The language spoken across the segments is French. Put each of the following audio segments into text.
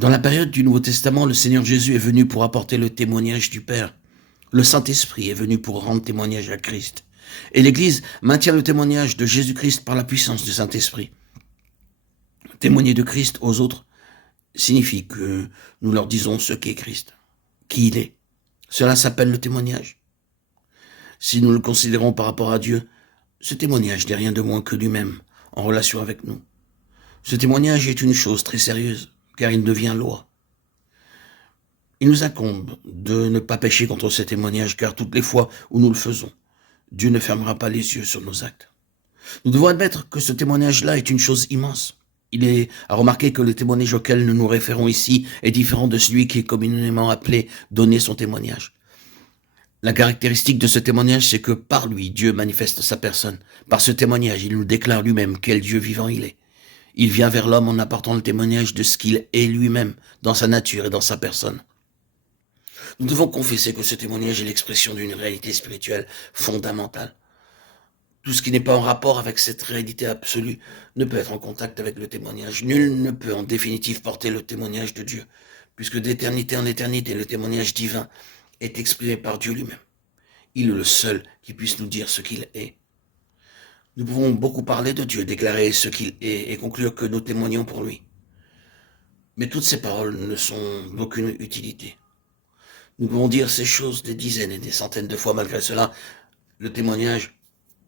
Dans la période du Nouveau Testament, le Seigneur Jésus est venu pour apporter le témoignage du Père. Le Saint-Esprit est venu pour rendre témoignage à Christ. Et l'Église maintient le témoignage de Jésus-Christ par la puissance du Saint-Esprit. Témoigner de Christ aux autres signifie que nous leur disons ce qu'est Christ, qui il est. Cela s'appelle le témoignage. Si nous le considérons par rapport à Dieu, ce témoignage n'est rien de moins que lui-même, en relation avec nous. Ce témoignage est une chose très sérieuse, car il devient loi. Il nous incombe de ne pas pécher contre ce témoignage, car toutes les fois où nous le faisons, Dieu ne fermera pas les yeux sur nos actes. Nous devons admettre que ce témoignage-là est une chose immense. Il est à remarquer que le témoignage auquel nous nous référons ici est différent de celui qui est communément appelé donner son témoignage. La caractéristique de ce témoignage, c'est que par lui, Dieu manifeste sa personne. Par ce témoignage, il nous déclare lui-même quel Dieu vivant il est. Il vient vers l'homme en apportant le témoignage de ce qu'il est lui-même, dans sa nature et dans sa personne. Nous devons confesser que ce témoignage est l'expression d'une réalité spirituelle fondamentale. Tout ce qui n'est pas en rapport avec cette réalité absolue ne peut être en contact avec le témoignage. Nul ne peut en définitive porter le témoignage de Dieu, puisque d'éternité en éternité, le témoignage divin est exprimé par Dieu lui-même. Il est le seul qui puisse nous dire ce qu'il est. Nous pouvons beaucoup parler de Dieu, déclarer ce qu'il est et conclure que nous témoignons pour lui. Mais toutes ces paroles ne sont d'aucune utilité. Nous pouvons dire ces choses des dizaines et des centaines de fois. Malgré cela, le témoignage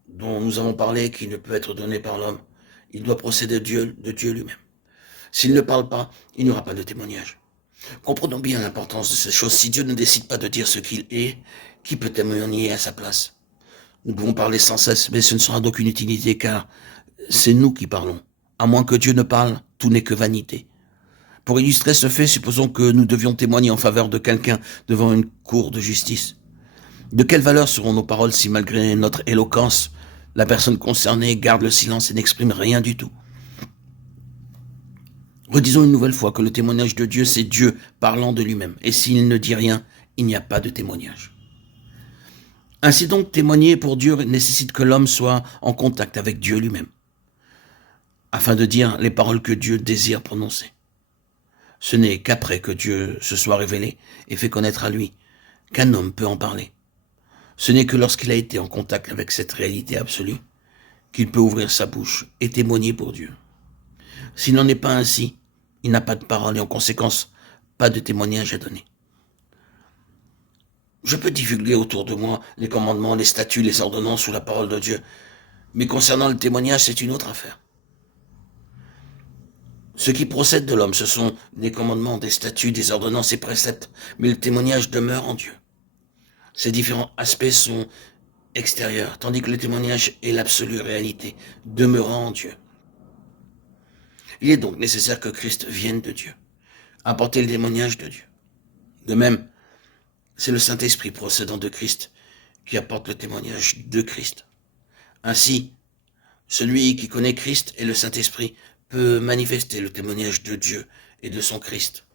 dont nous avons parlé, qui ne peut être donné par l'homme, il doit procéder de Dieu lui-même. S'il ne parle pas, il n'y aura pas de témoignage. Comprenons bien l'importance de ces choses. Si Dieu ne décide pas de dire ce qu'il est, qui peut témoigner à sa place? Nous pouvons parler sans cesse, mais ce ne sera d'aucune utilité, car c'est nous qui parlons. À moins que Dieu ne parle, tout n'est que vanité. Pour illustrer ce fait, supposons que nous devions témoigner en faveur de quelqu'un devant une cour de justice. De quelle valeur seront nos paroles si, malgré notre éloquence, la personne concernée garde le silence et n'exprime rien du tout? Redisons une nouvelle fois que le témoignage de Dieu, c'est Dieu parlant de lui-même. Et s'il ne dit rien, il n'y a pas de témoignage. Ainsi donc, témoigner pour Dieu nécessite que l'homme soit en contact avec Dieu lui-même, afin de dire les paroles que Dieu désire prononcer. Ce n'est qu'après que Dieu se soit révélé et fait connaître à lui qu'un homme peut en parler. Ce n'est que lorsqu'il a été en contact avec cette réalité absolue qu'il peut ouvrir sa bouche et témoigner pour Dieu. S'il n'en est pas ainsi, il n'a pas de parole et en conséquence, pas de témoignage à donner. Je peux divulguer autour de moi les commandements, les statuts, les ordonnances ou la parole de Dieu, mais concernant le témoignage, c'est une autre affaire. Ce qui procède de l'homme, ce sont des commandements, des statuts, des ordonnances et préceptes, mais le témoignage demeure en Dieu. Ces différents aspects sont extérieurs, tandis que le témoignage est l'absolue réalité, demeurant en Dieu. Il est donc nécessaire que Christ vienne de Dieu, apporter le témoignage de Dieu. De même, c'est le Saint-Esprit procédant de Christ qui apporte le témoignage de Christ. Ainsi, celui qui connaît Christ et le Saint-Esprit peut manifester le témoignage de Dieu et de son Christ.